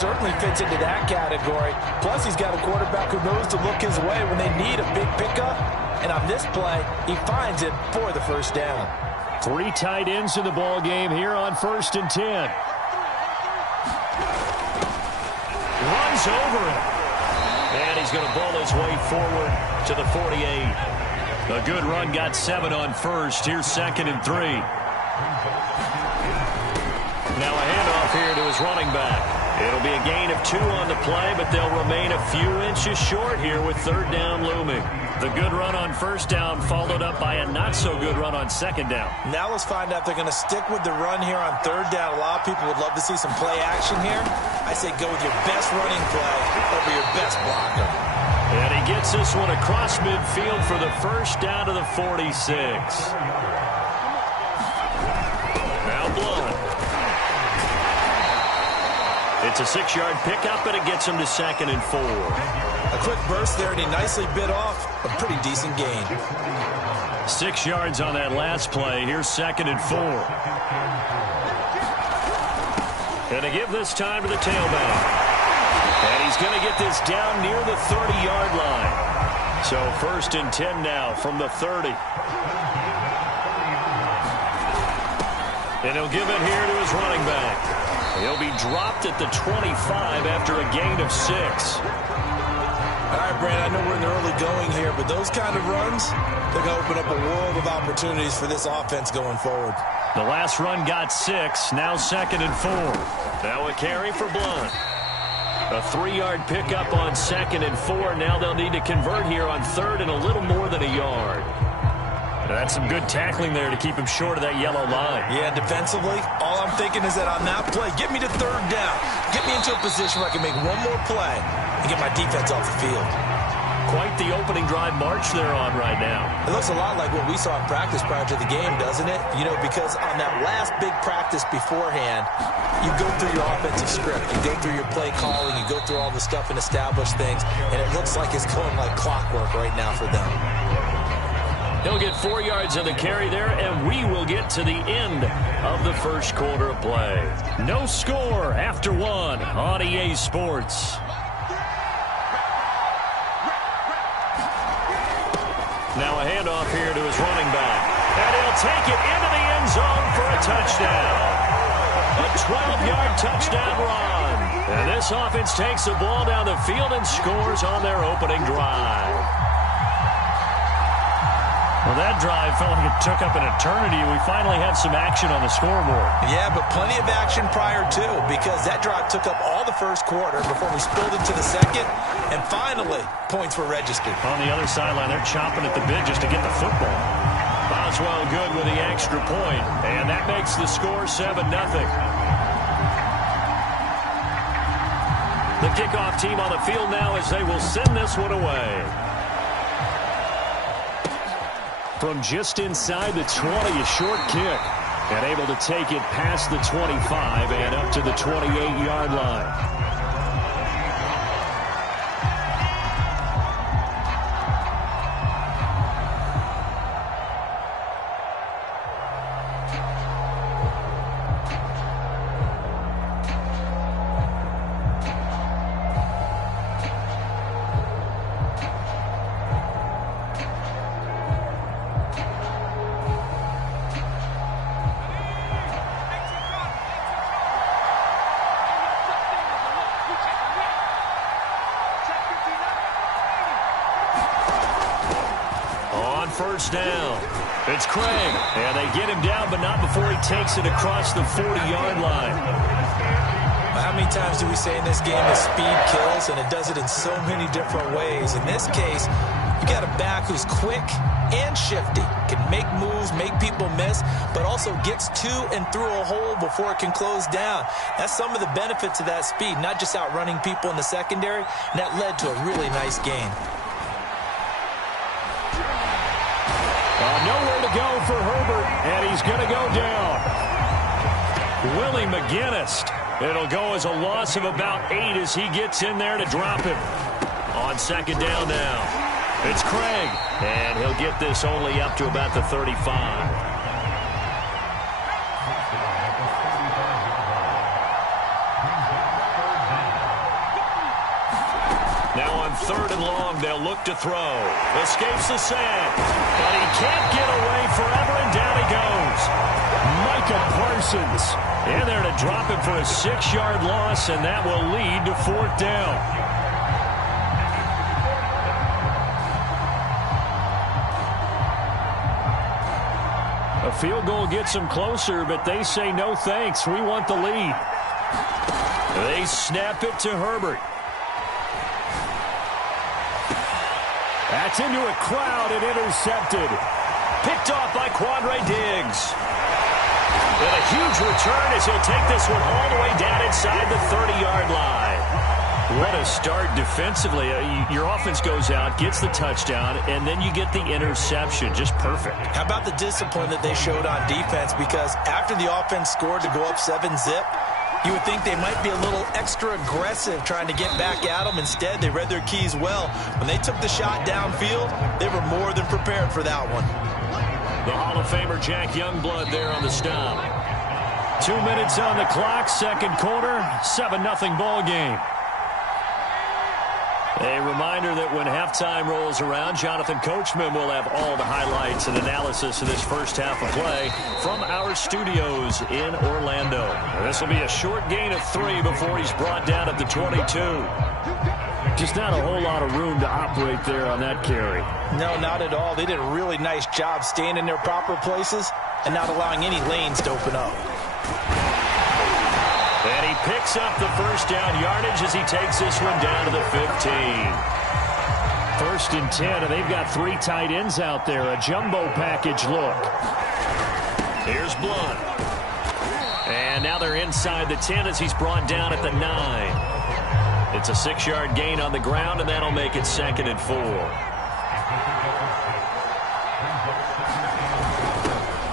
Certainly fits into that category. Plus, he's got a quarterback who knows to look his way when they need a big pickup. And on this play, he finds it for the first down. 3 tight ends in the ball game here on 1st and 10. Runs over him. And he's going to ball his way forward to the 48. A good run, got 7 on first. Here's 2nd and 3. Now a handoff here to his running back. It'll be a gain of 2 on the play, but they'll remain a few inches short here with 3rd down looming. The good run on 1st down followed up by a not-so-good run on 2nd down. Now let's find out if they're going to stick with the run here on 3rd down. A lot of people would love to see some play action here. I say go with your best running play over your best blocker. And he gets this one across midfield for the 1st down to the 46. Now Blunt. It's a 6-yard pickup, and it gets him to 2nd and 4. A quick burst there, and he nicely bit off a pretty decent gain. 6 yards on that last play. Here's 2nd and 4. And to give this time to the tailback. And he's going to get this down near the 30-yard line. So 1st and 10 now from the 30. And he'll give it here to his running back. He'll be dropped at the 25 after a gain of 6. All right, Brand, I know we're in the early going here, but those kind of runs, they're going to open up a world of opportunities for this offense going forward. The last run got 6, now 2nd and 4. Now a carry for Blunt. A 3-yard pickup on 2nd and 4. Now they'll need to convert here on 3rd and a little more than a yard. That's some good tackling there to keep him short of that yellow line. Yeah, defensively, all I'm thinking is that on that play, get me to 3rd down. Get me into a position where I can make one more play and get my defense off the field. Quite the opening drive march they're on right now. It looks a lot like what we saw in practice prior to the game, doesn't it? You know, because on that last big practice beforehand, you go through your offensive script. You go through your play calling. You go through all the stuff and establish things. And it looks like it's going like clockwork right now for them. He'll get 4 yards on the carry there, and we will get to the end of the 1st quarter of play. No score after 1 on EA Sports. Now a handoff here to his running back. And he'll take it into the end zone for a touchdown. A 12-yard touchdown run. And this offense takes the ball down the field and scores on their opening drive. Well, that drive felt like it took up an eternity. We finally had some action on the scoreboard. Yeah, but plenty of action prior to, because that drive took up all the 1st quarter before we spilled into the 2nd, and finally, points were registered. On the other sideline, they're chomping at the bit just to get the football. Boswell good with the extra point, and that makes the score 7-0. The kickoff team on the field now as they will send this one away. From just inside the 20, a short kick. And able to take it past the 25 and up to the 28-yard line. First down. It's Craig. And they get him down, but not before he takes it across the 40-yard line. How many times do we say in this game that speed kills, and it does it in so many different ways? In this case, you got a back who's quick and shifty, can make moves, make people miss, but also gets to and through a hole before it can close down. That's some of the benefits of that speed, not just outrunning people in the secondary, and that led to a really nice gain. Nowhere to go for Herbert, and he's going to go down. Willie McGinnis. It'll go as a loss of about 8 as he gets in there to drop him. On 2nd down now. It's Craig, and he'll get this only up to about the 35. 3rd and long. They'll look to throw. Escapes the sack. But he can't get away forever, and down he goes. Micah Parsons in there to drop him for a 6-yard loss, and that will lead to 4th down. A field goal gets them closer, but they say no thanks. We want the lead. They snap it to Herbert. That's into a crowd and intercepted. Picked off by Quandre Diggs. And a huge return as he'll take this one all the way down inside the 30-yard line. What a start defensively. Your offense goes out, gets the touchdown, and then you get the interception. Just perfect. How about the discipline that they showed on defense? Because after the offense scored to go up 7-zip, you would think they might be a little extra aggressive trying to get back at them. Instead, they read their keys well. When they took the shot downfield, they were more than prepared for that one. The Hall of Famer Jack Youngblood there on the stop. 2 minutes on the clock, second quarter, 7-0 ball game. A reminder that when halftime rolls around, Jonathan Coachman will have all the highlights and analysis of this first half of play from our studios in Orlando. This will be a short gain of 3 before he's brought down at the 22. Just not a whole lot of room to operate there on that carry. No, not at all. They did a really nice job staying in their proper places and not allowing any lanes to open up. And he picks up the first down yardage as he takes this one down to the 15. 1st and 10, and they've got 3 tight ends out there. A jumbo package look. Here's Blunt. And now they're inside the 10 as he's brought down at the 9. It's a 6-yard gain on the ground, and that'll make it 2nd and 4.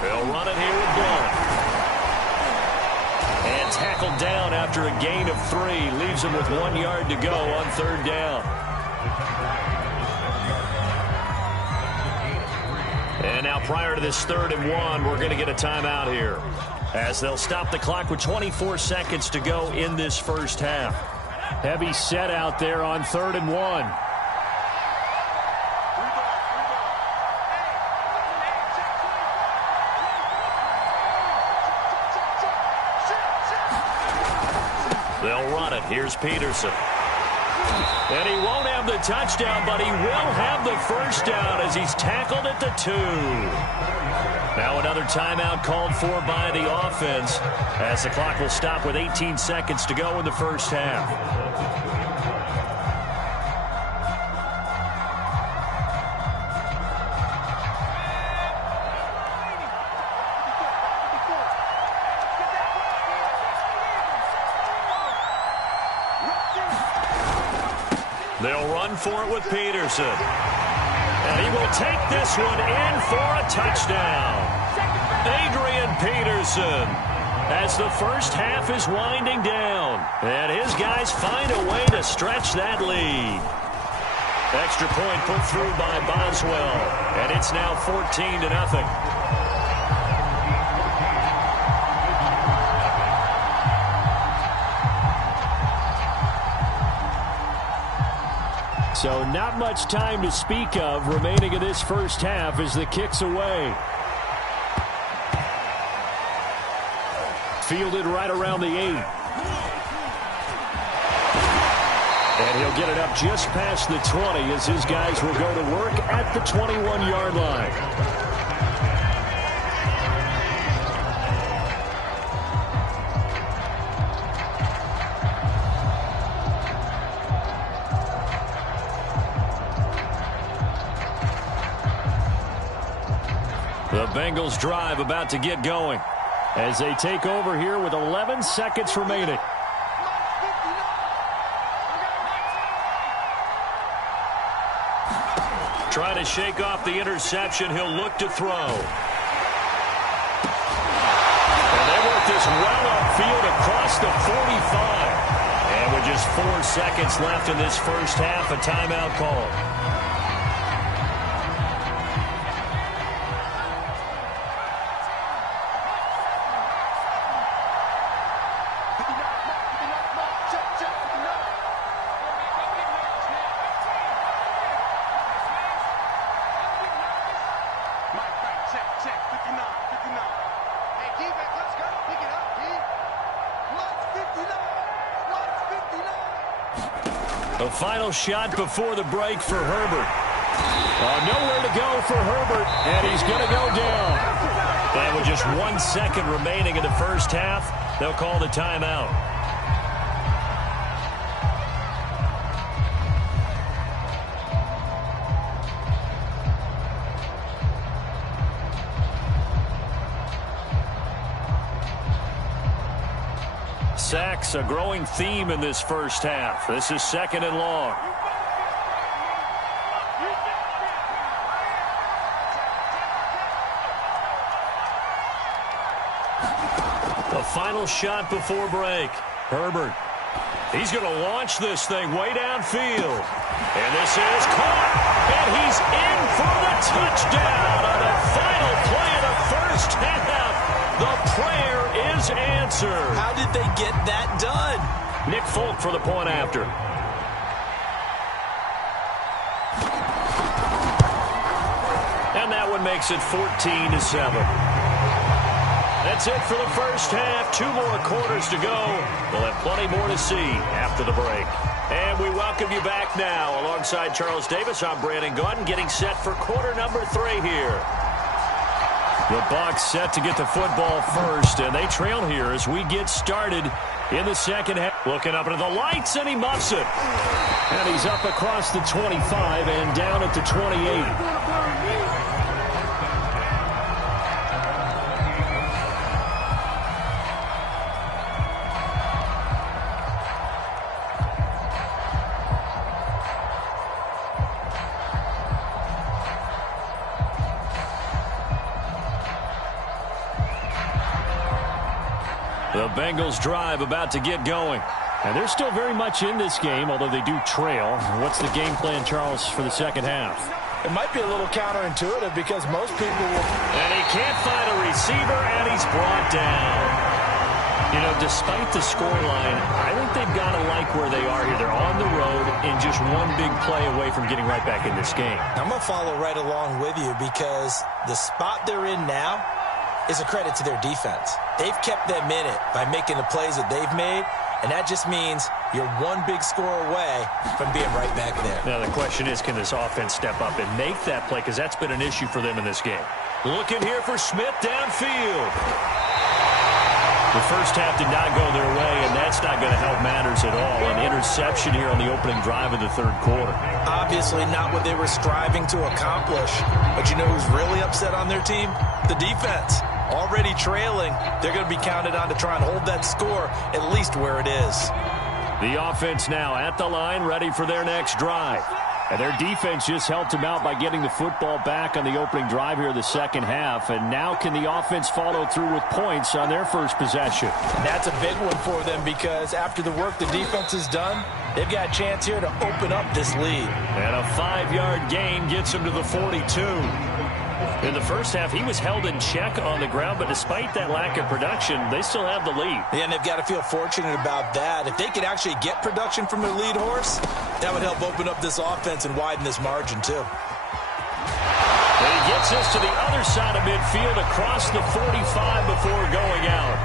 They'll run it here with Blunt. And tackled down after a gain of 3. Leaves him with 1 yard to go on 3rd down. And now prior to this 3rd and 1, we're going to get a timeout here, as they'll stop the clock with 24 seconds to go in this first half. Heavy set out there on 3rd and 1. They'll run it. Here's Peterson. And he won't have the touchdown, but he will have the first down as he's tackled at the 2. Now another timeout called for by the offense, as the clock will stop with 18 seconds to go in the first half. They'll run for it with Peterson. And he will take this one in for a touchdown. Adrian Peterson, as the first half is winding down. And his guys find a way to stretch that lead. Extra point put through by Boswell. And it's now 14-0. So not much time to speak of remaining in this first half as the kick's away. Fielded right around the 8. And he'll get it up just past the 20 as his guys will go to work at the 21-yard line. The Bengals drive about to get going as they take over here with 11 seconds remaining. Trying to shake off the interception. He'll look to throw. And they work this well upfield across the 45. And with just 4 seconds left in this first half, a timeout call. The final shot before the break for Herbert. Nowhere to go for Herbert, and he's going to go down. And with just 1 second remaining in the first half, they'll call the timeout. Sacks, a growing theme in this first half. This is 2nd and long. The final shot before break. Herbert. He's going to launch this thing way downfield. And this is caught. And he's in for the touchdown on the final play of the first half. The prayer is answered. How did they get that done? Nick Folk for the point after. And that one makes it 14-7. That's it for the first half. 2 more quarters to go. We'll have plenty more to see after the break. And we welcome you back now. Alongside Charles Davis, I'm Brandon Gunn, getting set for quarter number 3 here. The Bucs set to get the football first, and they trail here as we get started in the second half. Looking up into the lights, and he muffs it. And he's up across the 25 and down at the 28. The Bengals drive about to get going. And they're still very much in this game, although they do trail. What's the game plan, Charles, for the second half? It might be a little counterintuitive because most people will... And he can't find a receiver, and he's brought down. You know, despite the scoreline, I think they've got to like where they are here. They're on the road and just one big play away from getting right back in this game. I'm going to follow right along with you because the spot they're in now is a credit to their defense. They've kept them in it by making the plays that they've made, and that just means you're one big score away from being right back there. Now, the question is, can this offense step up and make that play? Because that's been an issue for them in this game. Looking here for Smith downfield. The first half did not go their way, and that's not going to help matters at all. An interception here on the opening drive of the third quarter. Obviously not what they were striving to accomplish. But you know who's really upset on their team? The defense. Already trailing, they're going to be counted on to try and hold that score at least where it is. The offense now at the line, ready for their next drive. And their defense just helped them out by getting the football back on the opening drive here in the second half. And now can the offense follow through with points on their first possession? And that's a big one for them because after the work the defense has done, they've got a chance here to open up this lead. And a 5-yard gain gets them to the 42. In the first half, he was held in check on the ground, but despite that lack of production, they still have the lead. Yeah, and they've got to feel fortunate about that. If they could actually get production from their lead horse, that would help open up this offense and widen this margin, too. And he gets this to the other side of midfield across the 45 before going out.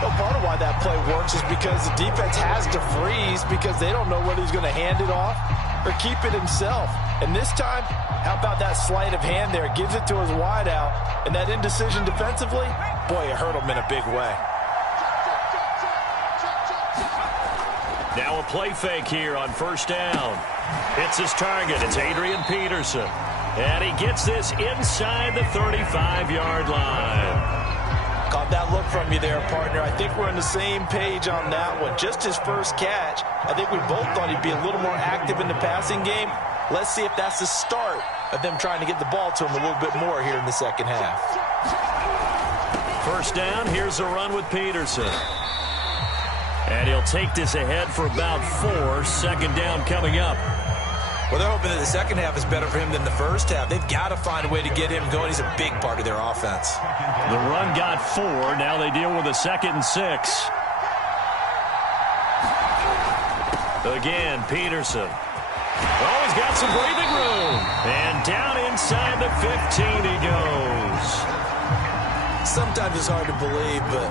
Well, part of why that play works is because the defense has to freeze because they don't know whether he's going to hand it off or keep it himself. And this time, how about that sleight of hand there? Gives it to his wideout. And that indecision defensively, boy, it hurt him in a big way. Now a play fake here on first down. Hits his target. It's Adrian Peterson. And he gets this inside the 35-yard line. Caught that look from you there, partner. I think we're on the same page on that one. Just his first catch. I think we both thought he'd be a little more active in the passing game. Let's see if that's the start of them trying to get the ball to him a little bit more here in the second half. First down, here's a run with Peterson. And he'll take this ahead for about 4. Second down coming up. Well, they're hoping that the second half is better for him than the first half. They've got to find a way to get him going. He's a big part of their offense. The run got 4. Now they deal with a 2nd and 6. Again, Peterson. Oh, he's got some breathing room. And down inside the 15 he goes. Sometimes it's hard to believe, but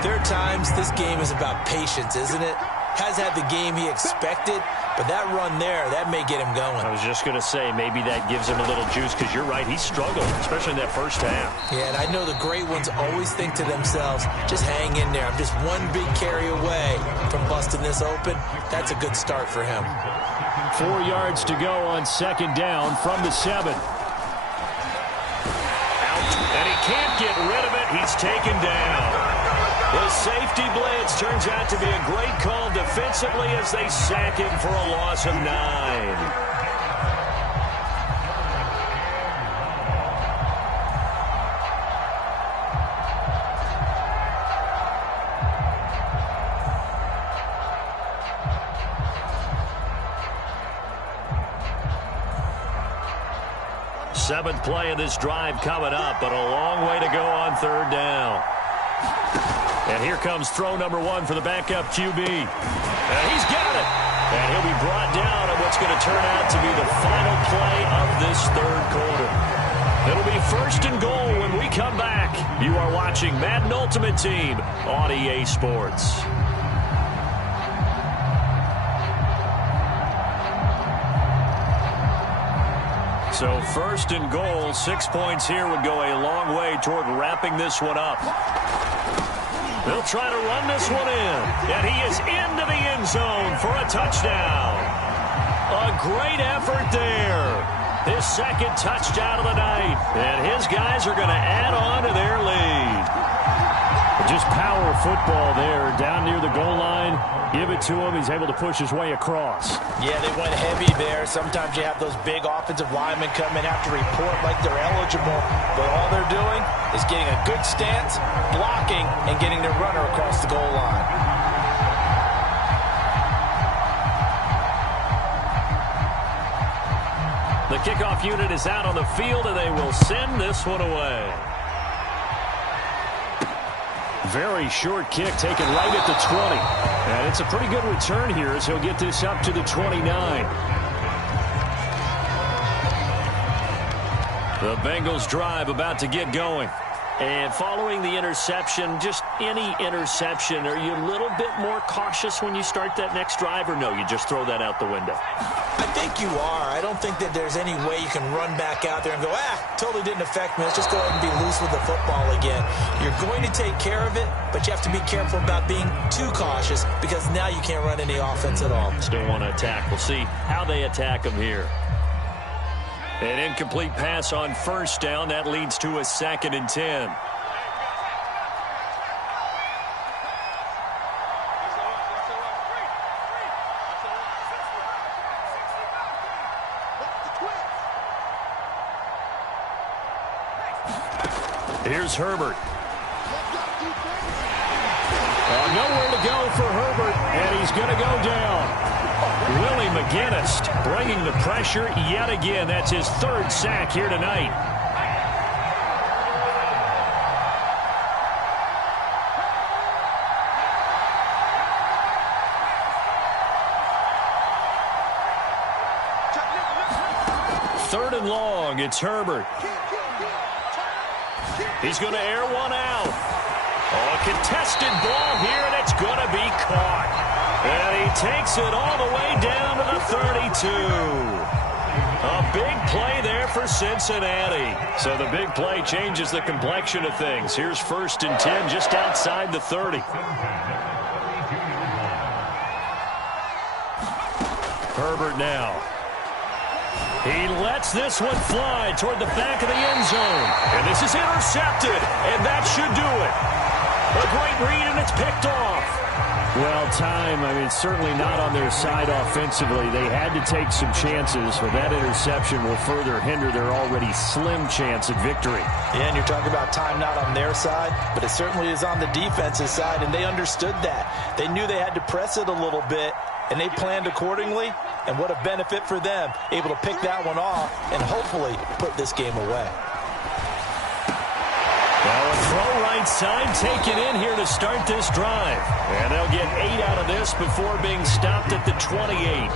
there are times this game is about patience, isn't it? Has had the game he expected, But that run there, that may get him going. I was just going to say, maybe that gives him a little juice, because you're right, he struggled, especially in that first half. Yeah, and I know the great ones always think to themselves, just hang in there. I'm just one big carry away from busting this open. That's a good start for him. 4 yards to go on second down from the 7. Out, and he can't get rid of it. He's taken down. The safety blitz turns out to be a great call defensively as they sack him for a loss of 9. Seventh play of this drive coming up, but a long way to go on third down. And here comes throw number 1 for the backup QB. And he's got it. And he'll be brought down on what's going to turn out to be the final play of this third quarter. It'll be first and goal when we come back. You are watching Madden Ultimate Team on EA Sports. So first and goal, 6 points here would go a long way toward wrapping this one up. They'll try to run this one in, and he is into the end zone for a touchdown. A great effort there. His second touchdown of the night, and his guys are going to add on to their lead. Just power football there, down near the goal line. Give it to him. He's able to push his way across. Yeah, they went heavy there. Sometimes you have those big offensive linemen come in, have to report like they're eligible. But all they're doing is getting a good stance, blocking, and getting their runner across the goal line. The kickoff unit is out on the field, and they will send this one away. Very short kick taken right at the 20. And it's a pretty good return here as he'll get this up to the 29. The Bengals drive about to get going. And following the interception, just any interception, are you a little bit more cautious when you start that next drive, or no, you just throw that out the window? I think you are. I don't think that there's any way you can run back out there and go, totally didn't affect me. Let's just go ahead and be loose with the football again. You're going to take care of it, but you have to be careful about being too cautious, because now you can't run any offense at all. Still want to attack. We'll see how they attack him here. An incomplete pass on first down. That leads to a 2nd and 10. Here's Herbert. Nowhere to go for Herbert, and he's going to go down. Willie McGinnis bringing the pressure yet again. That's his 3rd sack here tonight. Third and long, it's Herbert. He's going to air one out. A contested ball here, and it's going to be caught. And he takes it all the way down to the 32. A big play there for Cincinnati. So the big play changes the complexion of things. Here's 1st and 10 just outside the 30. Herbert now. He lets this one fly toward the back of the end zone. And this is intercepted, and that should do it. A great read, and it's picked off. Well, it's certainly not on their side offensively. They had to take some chances, but that interception will further hinder their already slim chance at victory. Yeah, and you're talking about time not on their side, but it certainly is on the defensive side, and they understood that. They knew they had to press it a little bit, and they planned accordingly, and what a benefit for them, able to pick that one off and hopefully put this game away. Well, a throw right side taken in here to start this drive. And they'll get 8 out of this before being stopped at the 28.